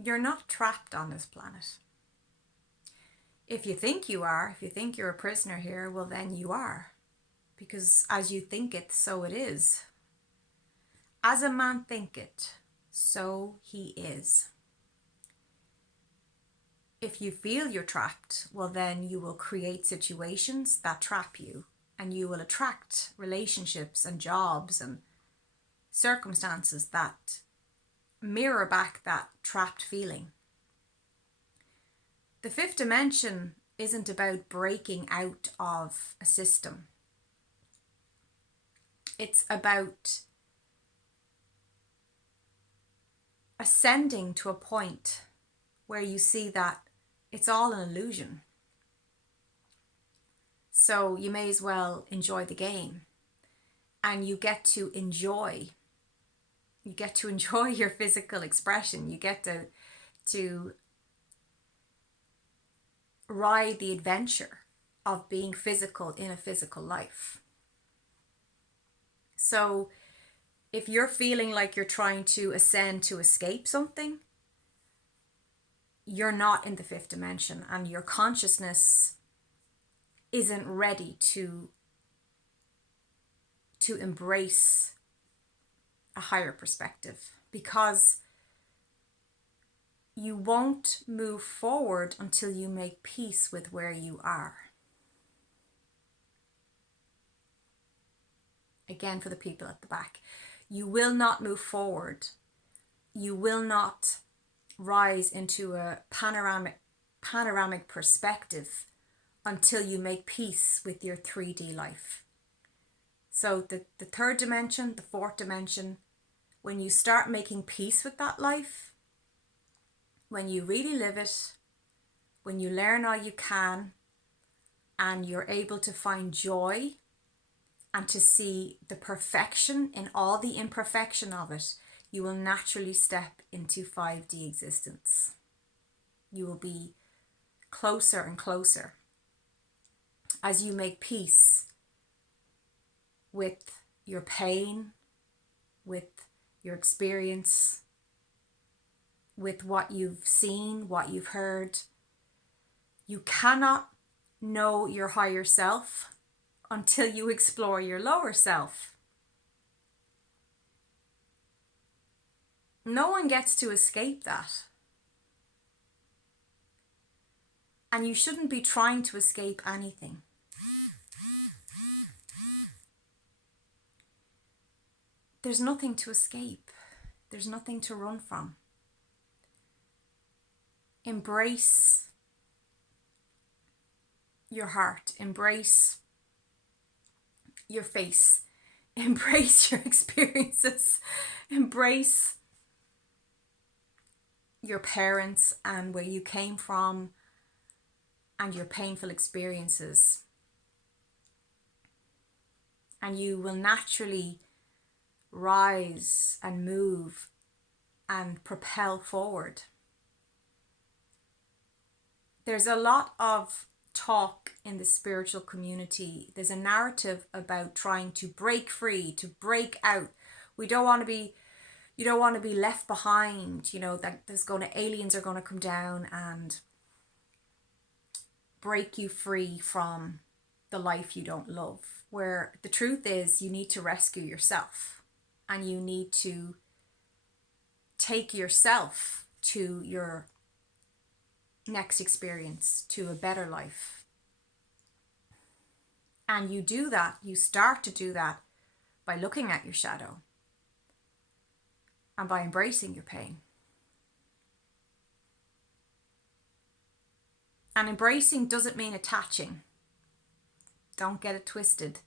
You're not trapped on this planet. If you think you are, if you think you're a prisoner here, well, then you are. Because as you think it, so it is. As a man thinketh, so he is. If you feel you're trapped, well, then you will create situations that trap you, and you will attract relationships and jobs and circumstances that mirror back that trapped feeling. The fifth dimension isn't about breaking out of a system. It's about ascending to a point where you see that it's all an illusion. So you may as well enjoy the game, and you get to enjoy your physical expression. You get to ride the adventure of being physical in a physical life. So if you're feeling like you're trying to ascend to escape something, you're not in the fifth dimension, and your consciousness isn't ready to embrace a higher perspective, because you won't move forward until you make peace with where you are. Again, for the people at the back, you will not move forward. You will not rise into a panoramic perspective until you make peace with your 3D life. So the third dimension, the fourth dimension, when you start making peace with that life, when you really live it, when you learn all you can, and you're able to find joy and to see the perfection in all the imperfection of it, you will naturally step into 5D existence. You will be closer and closer as you make peace with your pain, with your experience, with what you've seen, what you've heard. You cannot know your higher self until you explore your lower self. No one gets to escape that. And you shouldn't be trying to escape anything. There's nothing to escape. There's nothing to run from. Embrace your heart. Embrace your face. Embrace your experiences. Embrace your parents and where you came from and your painful experiences. And you will naturally rise and move and propel forward. There's a lot of talk in the spiritual community. There's a narrative about trying to break free, to break out. You don't want to be left behind, that aliens are going to come down and break you free from the life you don't love. Where the truth is, you need to rescue yourself, and you need to take yourself to your next experience, to a better life. And you start to do that by looking at your shadow and by embracing your pain. And embracing doesn't mean attaching. Don't get it twisted.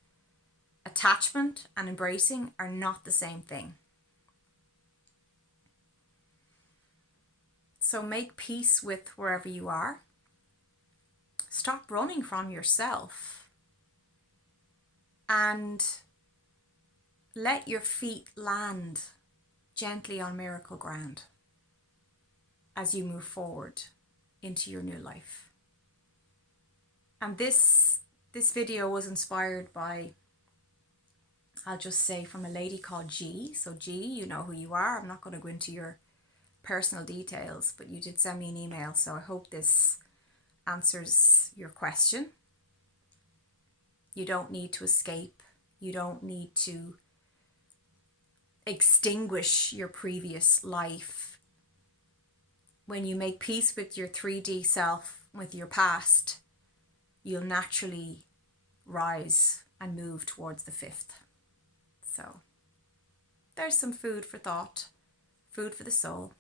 Attachment and embracing are not the same thing. So make peace with wherever you are. Stop running from yourself. And let your feet land gently on miracle ground as you move forward into your new life. And this video was inspired by, I'll just say, from a lady called G. So G, you know who you are. I'm not going to go into your personal details, but you did send me an email, so I hope this answers your question. You don't need to escape. You don't need to extinguish your previous life. When you make peace with your 3D self, with your past, you'll naturally rise and move towards the 5th. So there's some food for thought, food for the soul.